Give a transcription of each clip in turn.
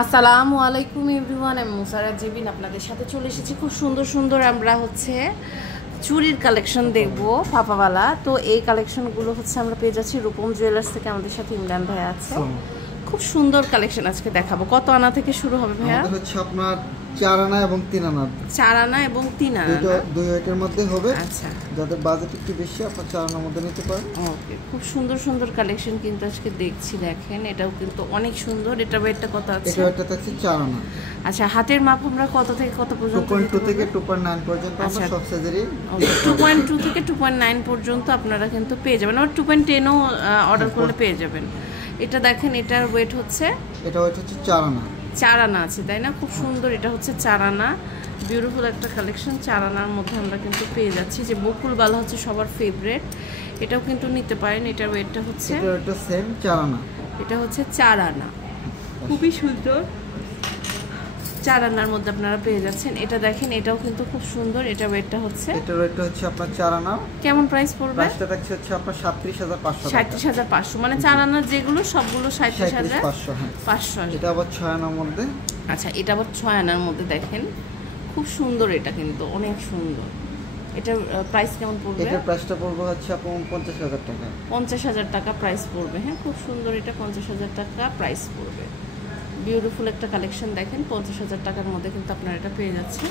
আসসালামু আলাইকুম এভরিওয়ান, আমি মুসারাত জেবিন আপনাদের সাথে চলে এসেছি। খুব সুন্দর সুন্দর আমরা চুড়ির কালেকশন দেখবো ফাফাওয়ালা। তো এই কালেকশনগুলো আমরা পেয়ে যাচ্ছি রূপম জুয়েলার্স থেকে। আমাদের সাথে ইমরান ভাইয়া আছে। খুব সুন্দর কালেকশন আজকে দেখাবো। কত আনা থেকে শুরু হবে ভাইয়া? আমাদের হচ্ছে আপনার 4 আনা এবং 3 আনা। 4 আনা এবং 3 আনা, দুই ওয়েটের মধ্যে হবে। আচ্ছা, যাদের বাজেট একটু বেশি আপনারা 4 আনার মধ্যে নিতে পারেন। ওকে, খুব সুন্দর সুন্দর কালেকশন কিন্তু আজকে দেখছি। দেখেন, এটাও কিন্তু অনেক সুন্দর। এটা ওয়েটটা কত আছে? এটা ওয়েটটা থাকছে 4 আনা। আচ্ছা, হাতের মাপ আমরা কত থেকে কত পর্যন্ত? 2.2 থেকে 2.9 পর্যন্ত আমরা সব সাইজেরই। 2.2 থেকে 2.9 পর্যন্ত আপনারা কিন্তু পেয়ে যাবেন। আবার 2.10ও অর্ডার করলে পেয়ে যাবেন। এটা দেখেন, এটার ওয়েট হচ্ছে, এটা ওয়েট হচ্ছে 4 আনা। 4 আনা আছে, তাই না? খুব সুন্দর। এটা হচ্ছে 4 আনা, বিউটিফুল একটা কালেকশন। 4 আনার মধ্যে আমরা কিন্তু পেয়ে যাচ্ছি। যে বকুল বালা হচ্ছে সবার ফেভারিট, এটাও কিন্তু নিতে পারেন। এটার ওয়েটটা হচ্ছে, এটা ওয়েটটা সেম 4 আনা। এটা হচ্ছে 4 আনা, খুবই সুন্দর। 4 আনার মধ্যে আপনারা পেয়ে যাচ্ছেন। এটা দেখেন, এটাও কিন্তু খুব সুন্দর। এটা ওয়েটটা হচ্ছে, এটার ওয়েটটা হচ্ছে আপনার 4 আনা। কেমন প্রাইস পড়বে? প্রাইসটা থাকছে হচ্ছে আপনার 37500 টাকা। 37500, মানে 4 আনার যেগুলো সবগুলো 37500। হ্যাঁ 500। এটা আবার 6 আনার মধ্যে। আচ্ছা, এটা আবার 6 আনার মধ্যে। দেখেন, খুব সুন্দর। এটা কিন্তু অনেক সুন্দর। এটার প্রাইস কেমন পড়বে? এটার প্রাইসটা পড়বে হচ্ছে আপনার 50000 টাকা। 50000 টাকা প্রাইস পড়বে। হ্যাঁ, খুব সুন্দর। এটা 50000 টাকা প্রাইস পড়বে। বিউটিফুল একটা কালেকশন। দেখেন, 50000 টাকার মধ্যে কিন্তু আপনারা এটা পেয়ে যাচ্ছেন।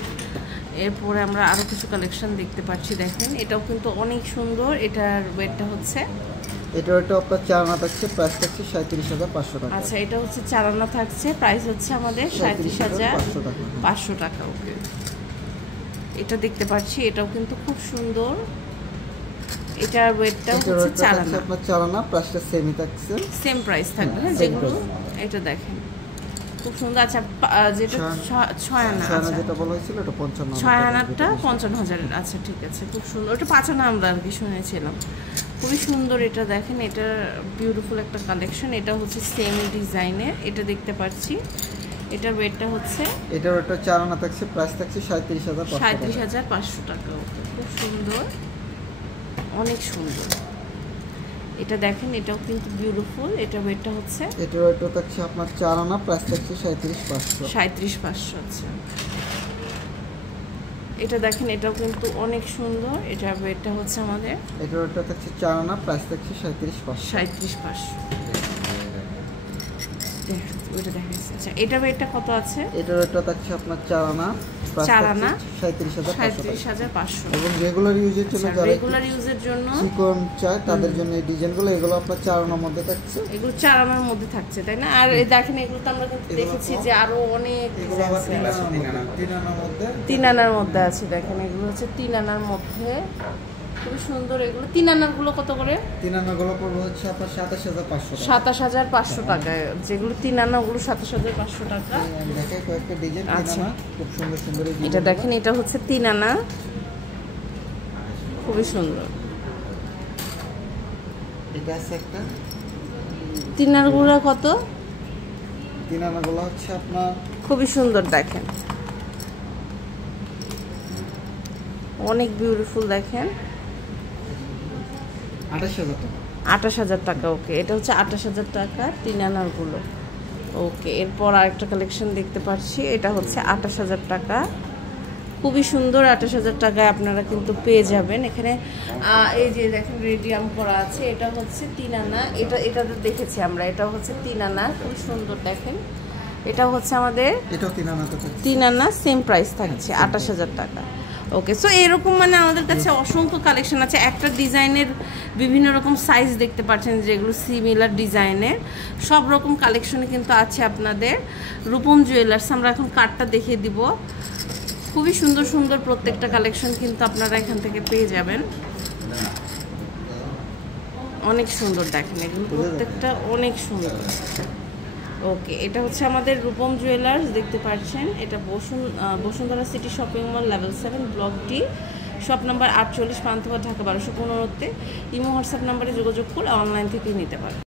এরপরে আমরা আরও কিছু কালেকশন দেখতে পাচ্ছি। দেখেন, এটাও কিন্তু অনেক সুন্দর। এটার ওয়েটটা হচ্ছে, এটা ওটা আপনার 4 আনা থাকছে, প্রাইস থাকছে 37500 টাকা। আচ্ছা, এটা হচ্ছে 4 আনা থাকছে, প্রাইস হচ্ছে আমাদের 37500 টাকা। ওকে, এটা দেখতে পাচ্ছি। এটাও কিন্তু খুব সুন্দর। এটার ওয়েটটা হচ্ছে 4 আনা। আপনার 4 আনা, প্রাইসটা সেমই থাকছে, সেম প্রাইস থাকবে। হ্যাঁ, যেগুলো এটা দেখেন খুব সুন্দর। আচ্ছা, যেটা 6 আনা, যেটা বলা হয়েছিল এটা 55। 6 আনাটা 55000। আচ্ছা, ঠিক আছে, খুব সুন্দর। ওটা 5 আনা আমরা আর কি শুনেছিলাম। খুবই সুন্দর। এটা দেখেন, এটা বিউটিফুল একটা কালেকশন। এটা হচ্ছে সেম ডিজাইনের। এটা দেখতে পাচ্ছি। এটার ওয়েটটা হচ্ছে, এটা ওটা 4 আনা থাকছে, প্রাইস থাকছে 37500 টাকা। ওকে, খুব সুন্দর, অনেক সুন্দর। এটা দেখেন, এটাও কিন্তু বিউটিফুল। এটা ওয়েটটা হচ্ছে, এটা ওটা থাকছে আপনার 4 আনা, প্রাইস থাকছে 37500। 37500। আচ্ছা, এটা দেখেন, এটাও কিন্তু অনেক সুন্দর। এটা ওয়েটটা হচ্ছে আমাদের, এটা ওটা থাকছে 4 আনা, প্রাইস থাকছে 37500। 37500। ওইটা দেখাচ্ছি। আচ্ছা, এটা ওয়েটটা কত আছে? এটা ওটা থাকছে আপনার 4 আনা, 4 আনা 37500। এবং রেগুলার ইউজের জন্য, যারা রেগুলার ইউজের জন্য চিকন চায় তাদের জন্য এই ডিজাইনগুলো, এগুলো আপনার 4 আনার মধ্যে থাকছে। এগুলো 4 আনার মধ্যে থাকছে, তাই না? আর দেখেন, এগুলো তো আমরা কিন্তু দেখেছি যে আরো অনেক এগুলো আবার 3 আনার মধ্যে। 3 আনার মধ্যে আছে। দেখেন, এগুলো হচ্ছে 3 আনার মধ্যে, খুবই সুন্দর। এগুলো 3 আনার গুলো কত করে? 3 আনার গুলো পড়বে হচ্ছে আপনার 27500 টাকা। 27500 টাকায়। যেগুলো 3 আনা ওগুলো 27500 টাকা। দেখেন কয়েকটা ডিজাইন 3 আনা, খুব সুন্দর সুন্দর। এটা দেখেন, এটা হচ্ছে 3 আনা, খুবই সুন্দর। এটা আছে একটা 3 আনার গুলো কত? 3 আনার গুলো হচ্ছে আপনার খুবই সুন্দর। দেখেন, অনেক বিউটিফুল। দেখেন, 28000 টাকা। 28000 টাকা। ওকে, এটা হচ্ছে 28000 টাকা 3 আনার গুলো। ওকে, এরপর আরেকটা কালেকশন দেখতে পাচ্ছি। এটা হচ্ছে 28000 টাকা, খুবই সুন্দর। 28000 টাকায় আপনারা কিন্তু পেয়ে যাবেন। এখানে এই যে দেখেন, রেডিয়াম করা আছে। এটা হচ্ছে 3 আনা। এটাতে দেখেছি আমরা। এটা হচ্ছে 3 আনা, খুবই সুন্দর। দেখেন, এটা হচ্ছে আমাদের, এটাও 3 আনা থাকছে। 3 আনা সেম প্রাইস থাকছে, 28000 টাকা। ওকে, সো এরকম মানে আমাদের কাছে অসংখ্য কালেকশন আছে। একটা ডিজাইনের বিভিন্ন রকম সাইজ দেখতে পাচ্ছেন, যেগুলো সিমিলার ডিজাইনের। সব রকম কালেকশনে কিন্তু আছে আপনাদের রূপম জুয়েলার্স। আমরা এখন কার্ডটা দেখিয়ে দিব। খুবই সুন্দর সুন্দর প্রত্যেকটা কালেকশন কিন্তু আপনারা এখান থেকে পেয়ে যাবেন। অনেক সুন্দর। দেখেন, এগুলো প্রত্যেকটা অনেক সুন্দর। ওকে, এটা হচ্ছে আমাদের রূপম জুয়েলার্স, দেখতে পাচ্ছেন। এটা Bashundhara city shopping mall, level 7, block D, shop number 48, Panthapath, Dhaka 1215-তে। ইমো হোয়াটসঅ্যাপ নাম্বারে যোগাযোগ করে অনলাইন থেকে নিতে পারেন।